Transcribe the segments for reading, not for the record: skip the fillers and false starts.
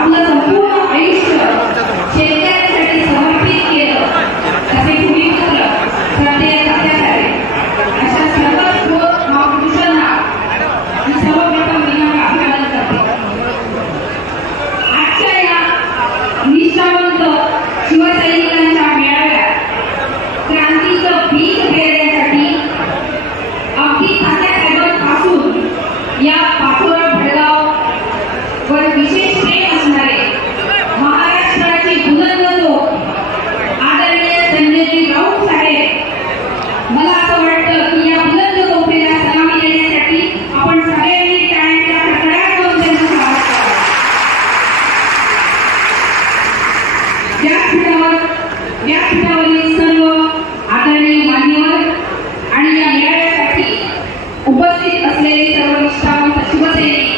आपलं संपूर्ण आयुष्य शेतकऱ्यांसाठी समर्पित केलं तसे भूमिपुत्र श्रद्धेय तात्यासाहेब अशा सर्व महापुरुषांना मी सर्वप्रथम विनम्र अभिवादन करते. आजच्या या निष्ठावंत शिवसैनिकांच्या मेळाव्यात क्रांतीचं बीज पेरण्यासाठी अगदी तात्यासाहेबांपासून या पाचोरा भडगाव वर विशेष प्रेम असणारे महाराष्ट्राचे बुलंद लोक आदरणीय संजयजी राऊत साहेब, मला असं वाटतं की या बुलंद तोफेला सलामी देण्यासाठी आपण सगळ्यांनी टाळ्यांच्या कडकडाट करून त्यांचं स्वागत करावं. व्यासपीठावरील सर्व आदरणीय मान्यवर आणि या मेळाव्यासाठी उपस्थित असलेले सर्व निष्ठावंत शिवसैनिक,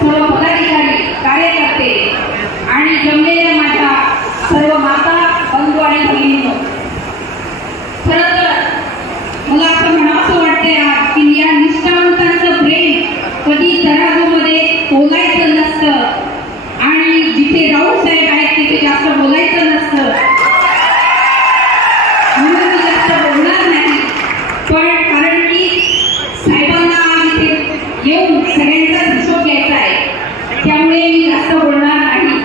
सर्व पदाधिकारी, कार्यकर्ते आणि जमलेल्या माझ्या सर्व माता, बंधू आणि भगिनींनो, खरं तर मला असं म्हणावंसं वाटतंय की या निष्ठावंतांचं प्रेम कधी तराजूमध्ये तोलायचं नसतं आणि जिथे राऊत साहेब आहेत तिथे जास्त बोलायचं नसतं, म्हणून मी जास्त बोलणार नाही. पण कारण की साहेबांना इथे येऊन सगळ्यांचा हिशोब घ्यायचा आहे, त्यामुळे मी जास्त बोलणार नाही.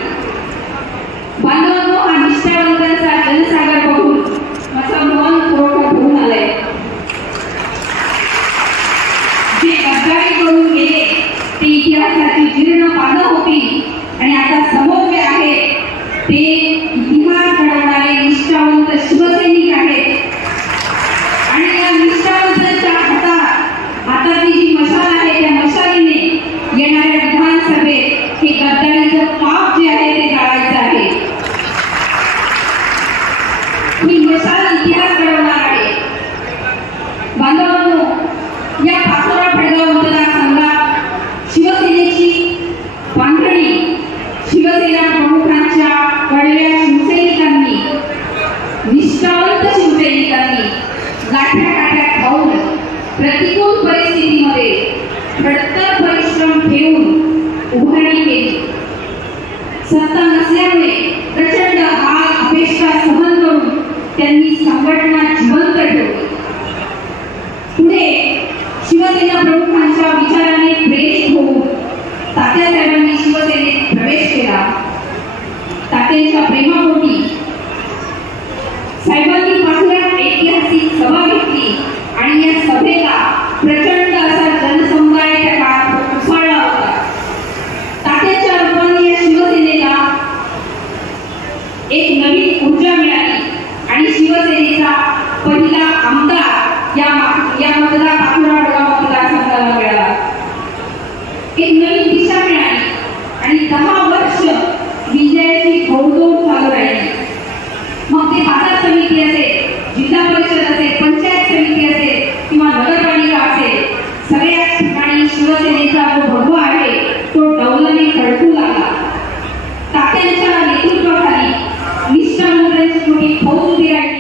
बांधवांनो, हा निष्ठावंतांचा जनसागर बघून माझं मन थोडं भरून आलंय. जे गद्दारी करून गेले ते इतिहासाची जीर्ण पानं होती आणि आता समोर जे आहेत ते इतिहास घडवणारे निष्ठावंत शिवसैनिक आहेत. आणि या निष्ठावंतांच्या हातातली जी मशाल आहे त्या मशालीने येणाऱ्या विधानसभेत हे गद्दारीचं पाप जे आहे ते जाळायचं आहे. ही मशाल इतिहास घडवणार आहे. बांधवांनो, या पाचोरा भडगाव मतदारसंघात शिवसेनेची बांधणी शिवसेना प्रमुखांच्या कडव्या शिवसैनिकांनी, निष्ठावंत शिवसैनिकांनी लाठ्या काठ्या खाऊन प्रतिकूल परिस्थितीमध्ये खडतर परिश्रम ठेवून उभारणी केली. सत्ता नसल्यामुळे प्रचंड हाल अपेक्षा सहन करून त्यांनी संघटना जिवंत ठेवली. पुढे शिवसेना प्रमुखांच्या विचाराने प्रेरित होऊन तात्यासाहेबांनी शिवसेनेत प्रवेश केला. तात्यांच्या प्रेमापोटी साहेबांनी पाचोऱ्यात ऐतिहासिक सभा घेतली आणि या सभेला प्रचंड असा जनसमुदाय त्या काळात उसळला होता. तात्याच्या रूपाने या शिवसेनेला एक नवीन ऊर्जा मिळाली आणि शिवसेनेचा पहिला आमदार या पाचोरा भडगाव मतदारसंघाला मिळाला. एक नवीन दिशा मिळाली आणि 10 वर्ष विजयाची घोडदौड चालू राहिली. मग ते बाजार समिती असेल, जिल्हा परिषद असेल, पंचायत समिती असेल किंवा नगरपालिका असेल, सगळ्याच ठिकाणी शिवसेनेचा जो भगवा आहे तो डौलाने खडकू लागला. तात्यांच्या नेतृत्वाखाली निष्ठावंतांची मोठी फौज उभी राहिली.